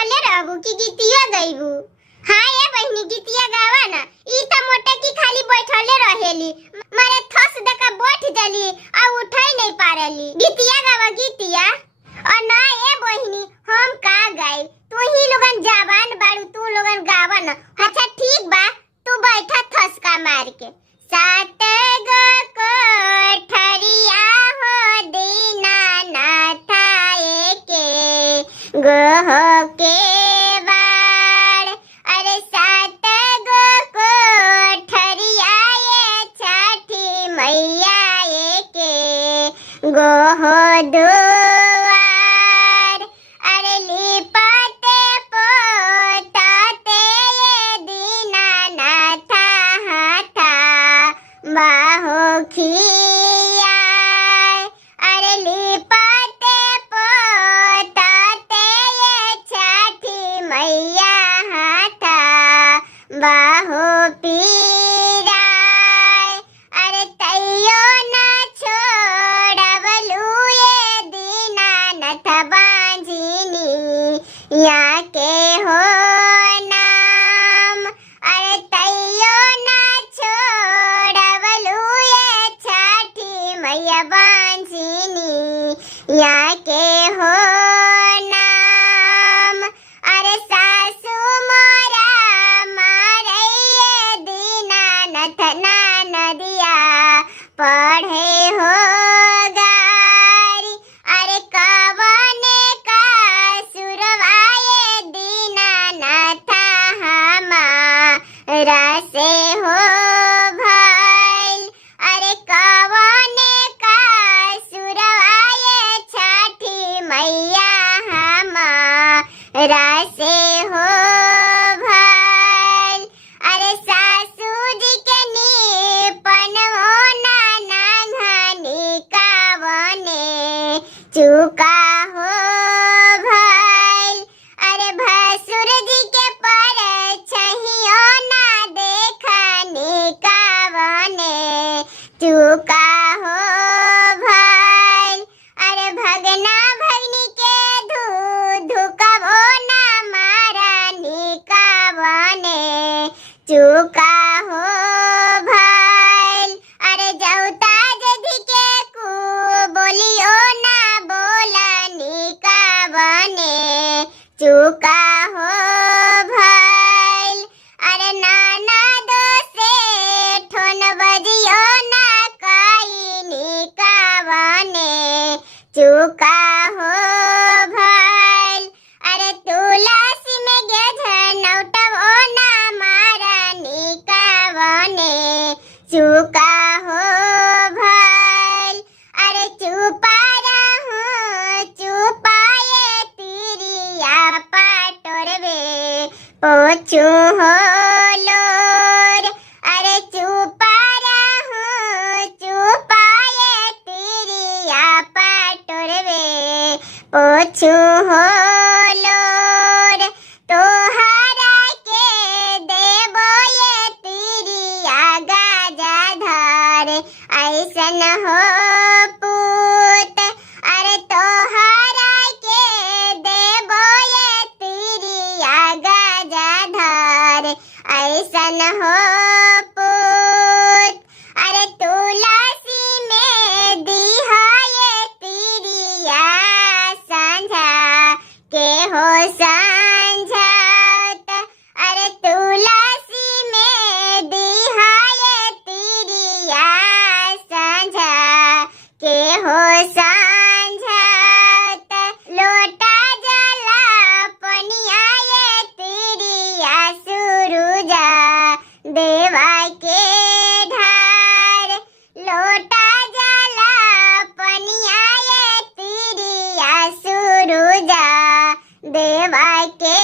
बैठले रहबू कि गीतिया गाइबू? हां ए बहिनी गीतिया गावा ना। ई त मोटा की खाली बैठले रहेली, मारे थस दका बैठ जाली आ उठाई नहीं पारेली। गीतिया गावा गीतिया। और ना ए बहिनी हम का गाई, तू ही लोगन जवान बाड़ू, तू लोगन गावा ना। अच्छा ठीक बा, तू बैठा थसका मार के। सात गो कोठरिया हो दीनानाथ एके गो के बाड़। अरे सात गो कोठरिया ये छठी मैया एके गो दुआर। अरे लिपते पोताते ये दीनानाथ हाथा बाहो खिया। अरे लिपते पोताते ये छठी मैया हाथा बाहो पीरा। अरे तैयो ना छोड़बलू ये दीनानाथ बांझिनी या के हो नाम। अरे तैयो ना छोड़बलू ये छठी मैया बांझिनी या के हो नाम। अरे सासू मोरा मारैये दीनानाथ ना नदिया पढ़े हो गारी। अरे कवने का सुरवाये दीनानाथ हमारा से हो भइल। अरे कवने का सुरवाये छठी मैया हमारा से हो भइल। अरे सासू जी के नीपन हो नाना घनी कावने चुका हो भइल। अरे भसुर जी के पर छहियो ना देखनी कावने चुका हो भइल। अरे भगना भगनी के धुकबो ना मारनी कावने चुका हो भइल। अरे जौता जधि के कु बोलियो ना बोलनी कावने चुका हो भइल। अरे नाना दो से ठोन बजियो ना काईनी कावने चुका हो भइल। अरे तुलसी में गेझनौटबो ना मारनी कावने चुका हो भइल। अरे चुपा रहूं चुपाए तिरिया पाटोरबे पोछू हो लोर। अरे चुपा रहूं चुपाए तिरिया पाटोरबे पोछू हो लोर। तोहरा के देबो ये तिरिया गाजाधर ऐसन हो पूत। अरे तोहरा के देबो ये तिरिया गाजाधर ऐसन हो पूत। अरे तुलसी में दिहा ये तिरिया सांझा के हो सांझत। अरे तुलसी में दिहा ये तिरिया सांझा के हो सांझत। लोटा जला पनिया ये तिरिया सुरुजा देवा के ढार। लोटा जला पनिया ये तिरिया सुरुजा देवा के